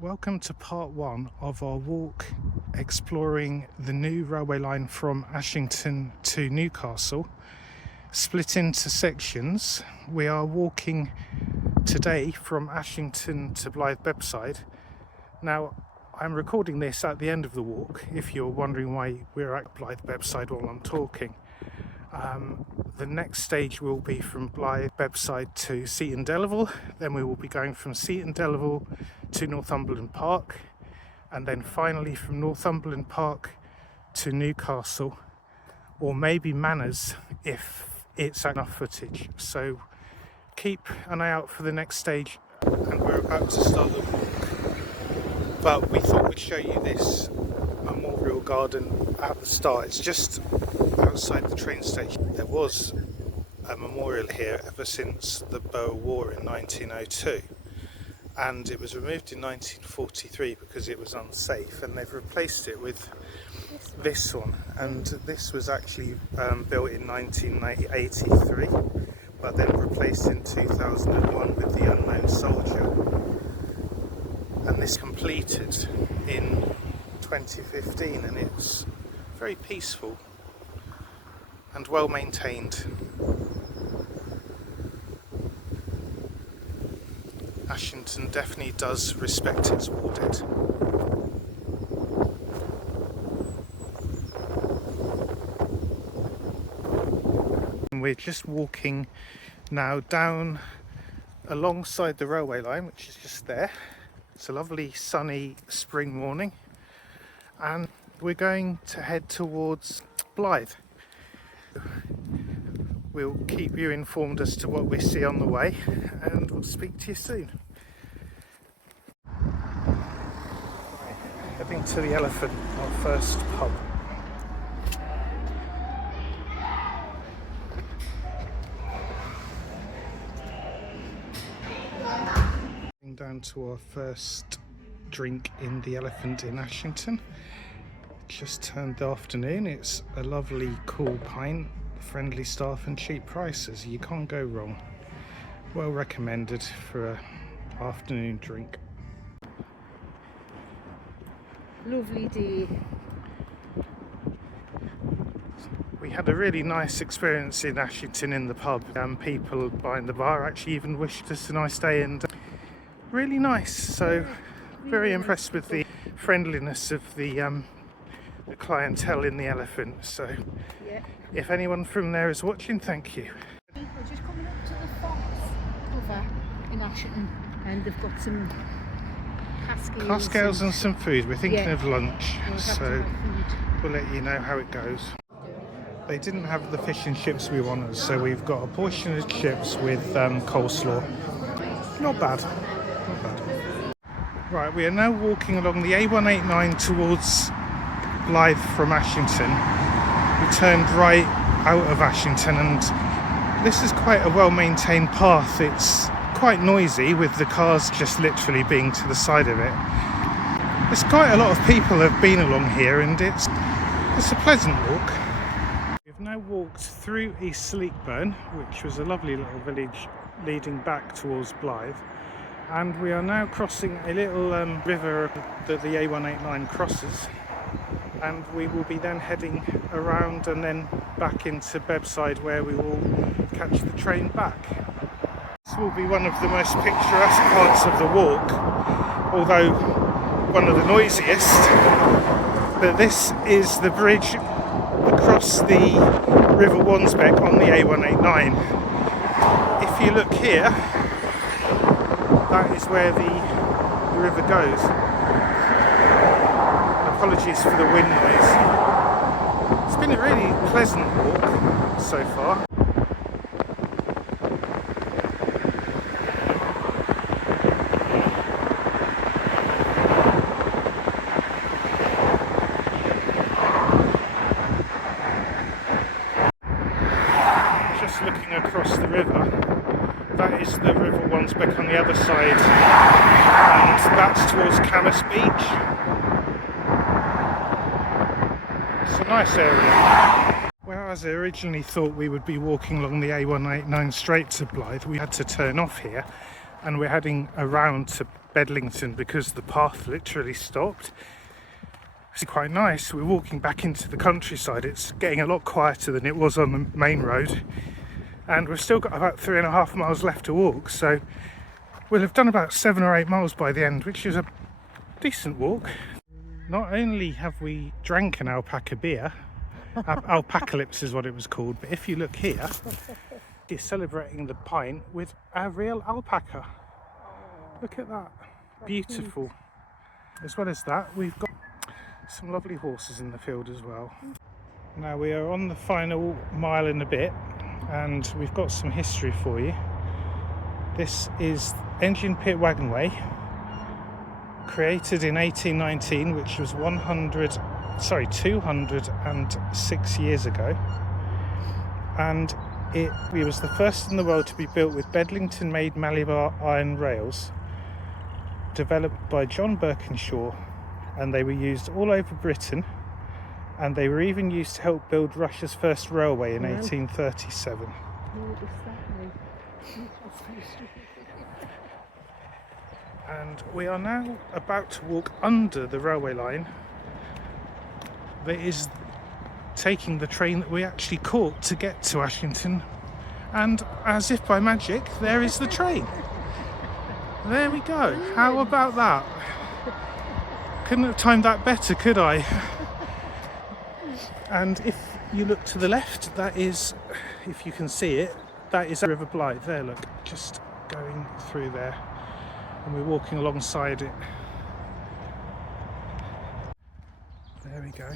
Welcome to part one of our walk exploring the new railway line from Ashington to Newcastle. Split into sections, we are walking today from Ashington to Blyth Bebside. Now, I'm recording this at the end of the walk, if you're wondering why we're at Blyth Bebside while I'm talking. The next stage will be from Blyth Bebside to Seaton Delaval, then we will be going from Seaton Delaval to Northumberland Park, and then finally from Northumberland Park to Newcastle, or maybe Manners if it's enough footage. So keep an eye out for the next stage, and we're about to start the walk. But we thought we'd show you this memorial garden at the start. It's just outside the train station. There was a memorial here ever since the Boer War in 1902, and it was removed in 1943 because it was unsafe, and they've replaced it with this one. And this was actually built in 1983, but then replaced in 2001 with the Unknown Soldier, and this completed in 2015, and it's very peaceful and well maintained. Ashington definitely does respect its war dead. We're just walking now down alongside the railway line, which is just there. It's a lovely sunny spring morning, and we're going to head towards Blyth. We'll keep you informed as to what we see on the way, and we'll speak to you soon. Heading to the Elephant, our first pub. Down to our first drink in the Elephant in Ashington. Just turned the afternoon. It's a lovely cool pint, friendly staff and cheap prices. You can't go wrong. Well recommended for an afternoon drink. Lovely day. We had a really nice experience in Ashington in the pub, and people behind the bar actually even wished us a nice day, and really nice. So very impressed with the friendliness of the clientele in the Elephant. So Yeah. if anyone from there is watching, thank you. We're just coming up to the Fox cover in Ashington, and they've got some Cascales and some food. We're thinking of lunch, so food. we'll let you know how it goes. They didn't have the fish and chips we wanted, so we've got a portion of chips with coleslaw. Not bad. Not bad. Right, we are now walking along the A189 towards Blyth from Ashington. We turned right out of Ashington, and this is quite a well-maintained path. It's quite noisy with the cars just literally being to the side of it. There's quite a lot of people have been along here, and it's a pleasant walk. We've now walked through East Sleekburn, which was a lovely little village leading back towards Blyth, and we are now crossing a little river that the A189 crosses, and we will be then heading around and then back into Bebside, where we will catch the train back. This will be one of the most picturesque parts of the walk, although one of the noisiest. But this is the bridge across the River Wansbeck on the A189. If you look here, that is where the river goes. Apologies for the wind noise. It's been a really pleasant walk so far. Just looking across the river, that is the River Wansbeck on the other side, and that's towards Camas Beach. It's a nice area. Whereas I originally thought we would be walking along the A189 straight to Blyth, we had to turn off here and we're heading around to Bedlington because the path literally stopped. It's quite nice. We're walking back into the countryside. It's getting a lot quieter than it was on the main road, and we've still got about 3.5 miles left to walk, so we'll have done about 7 or 8 miles by the end, which is a decent walk. Not only have we drank an alpaca beer, Alpacalypse is what it was called, but if you look here, you're celebrating the pint with a real alpaca. Look at that, beautiful. As well as that, we've got some lovely horses in the field as well. Now we are on the final mile and a bit, and we've got some history for you. This is Engine Pit Wagonway, created in 1819, which was 206 years ago, and it was the first in the world to be built with Bedlington-made Malabar iron rails, developed by John Birkinshaw, and they were used all over Britain, and they were even used to help build Russia's first railway in 1837. And we are now about to walk under the railway line that is taking the train that we actually caught to get to Ashington, and as if by magic, there is the train. There we go. How about that? Couldn't have timed that better, could I? And if you look to the left, that is, if you can see it, that is River Blyth. There, look, just going through there, and we're walking alongside it. There we go.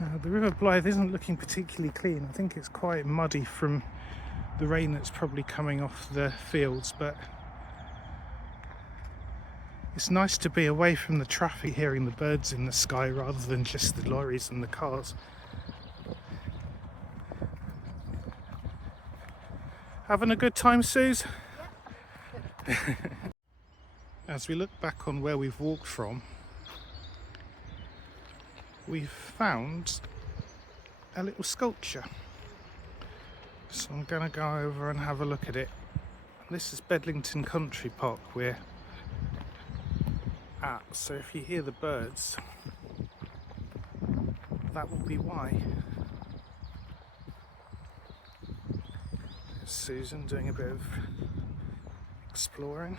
Now, the River Blyth isn't looking particularly clean. I think it's quite muddy from the rain that's probably coming off the fields, but it's nice to be away from the traffic, hearing the birds in the sky rather than just the lorries and the cars. Having a good time, Suze? Yeah. As we look back on where we've walked from, we've found a little sculpture. So I'm going to go over and have a look at it. This is Bedlington Country Park we're at, so if you hear the birds, that will be why. There's Susan doing a bit of exploring.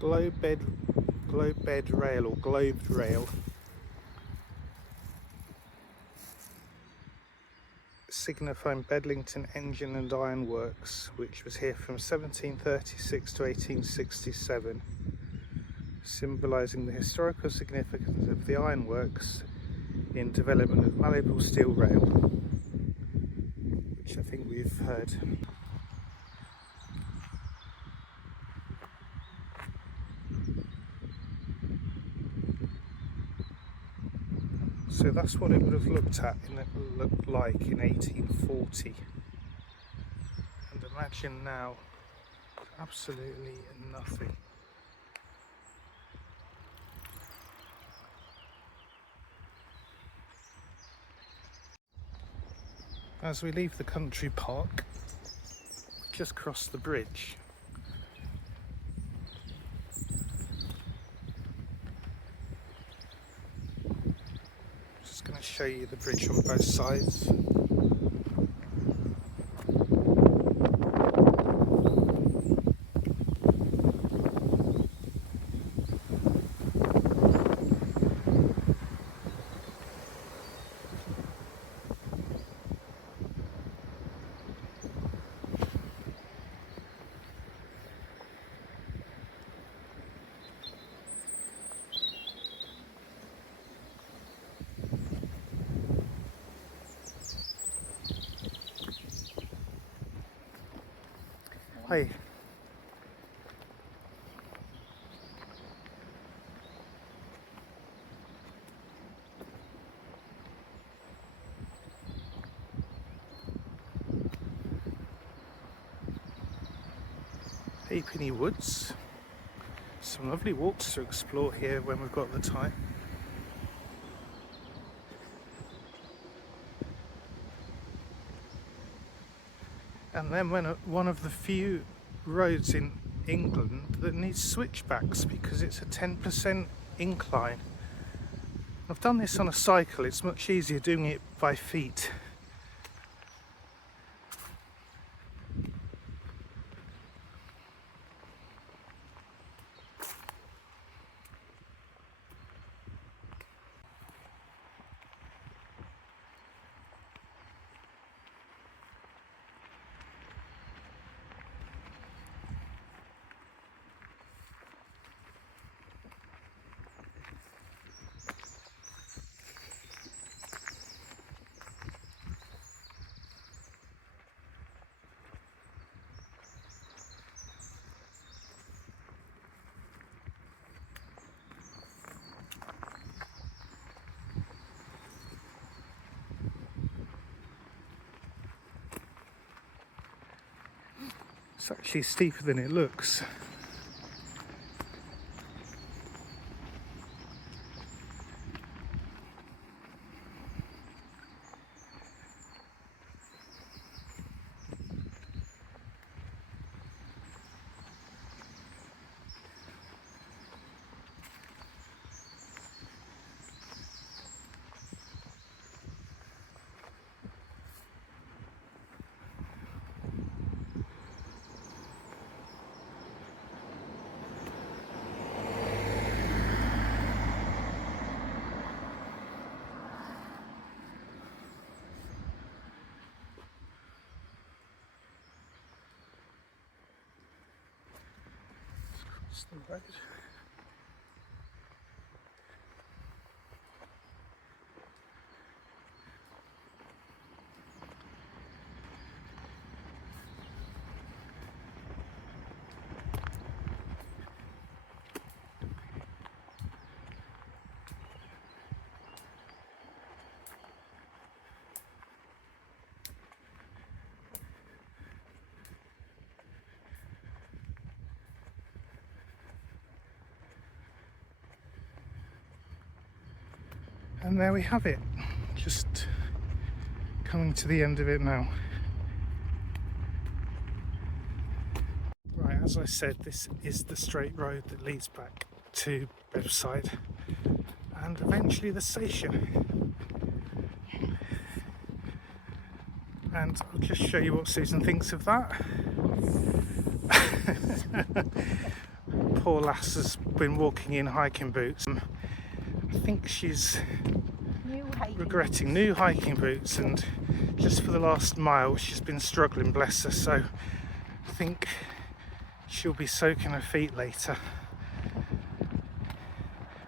Globe bed rail or globed rail, signifying Bedlington Engine and Iron Works, which was here from 1736 to 1867, symbolising the historical significance of the ironworks in development of malleable steel rail, which I think we've heard. So that's what it would have looked like in 1840. And imagine now, absolutely nothing. As we leave the country park, we just cross the bridge. Just going to show you the bridge on both sides. Halfpenny Woods. Some lovely walks to explore here when we've got the time. And then one of the few roads in England that needs switchbacks because it's a 10% incline. I've done this on a cycle, it's much easier doing it by feet. It's actually steeper than it looks. It's the road. And there we have it, just coming to the end of it now. Right, as I said, this is the straight road that leads back to Bebside and eventually the station. And I'll just show you what Susan thinks of that. Poor lass has been walking in hiking boots. I think she's regretting new hiking boots, and just for the last mile she's been struggling, bless her, so I think she'll be soaking her feet later.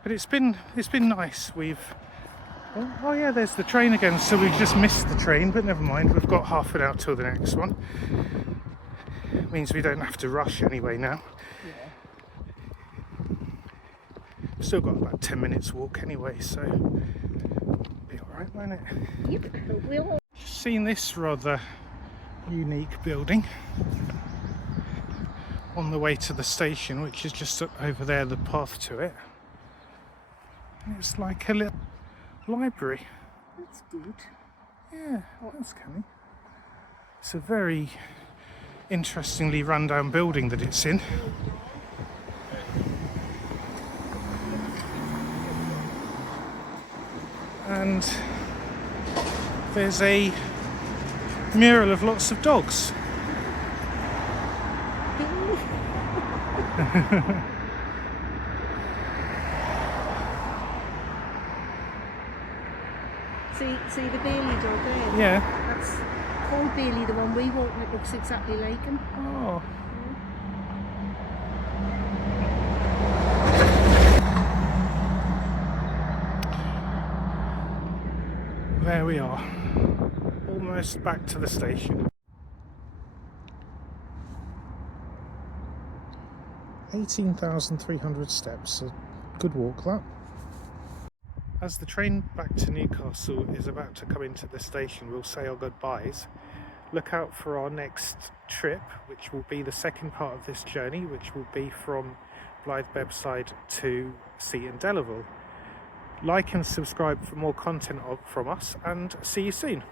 But it's been nice. Oh yeah, there's the train again, so we've just missed the train, but never mind, we've got half an hour till the next one. It means we don't have to rush anyway now. We've still got about 10 minutes walk anyway, so be alright, won't it? Yep, we'll. Seen this rather unique building on the way to the station, which is just up over there, the path to it. And it's like a little library. That's good. Yeah, well, that's canny. It's a very interestingly run down building that it's in. And there's a mural of lots of dogs. See the Bailey dog there? Yeah. That's called Bailey, the one we want, and it looks exactly like him. Oh. There we are, almost back to the station. 18,300 steps, a good walk that. As the train back to Newcastle is about to come into the station, we'll say our goodbyes. look out for our next trip, which will be the second part of this journey, which will be from Blyth Bebside to Seaton Delaval. Like and subscribe for more content from us, and see you soon.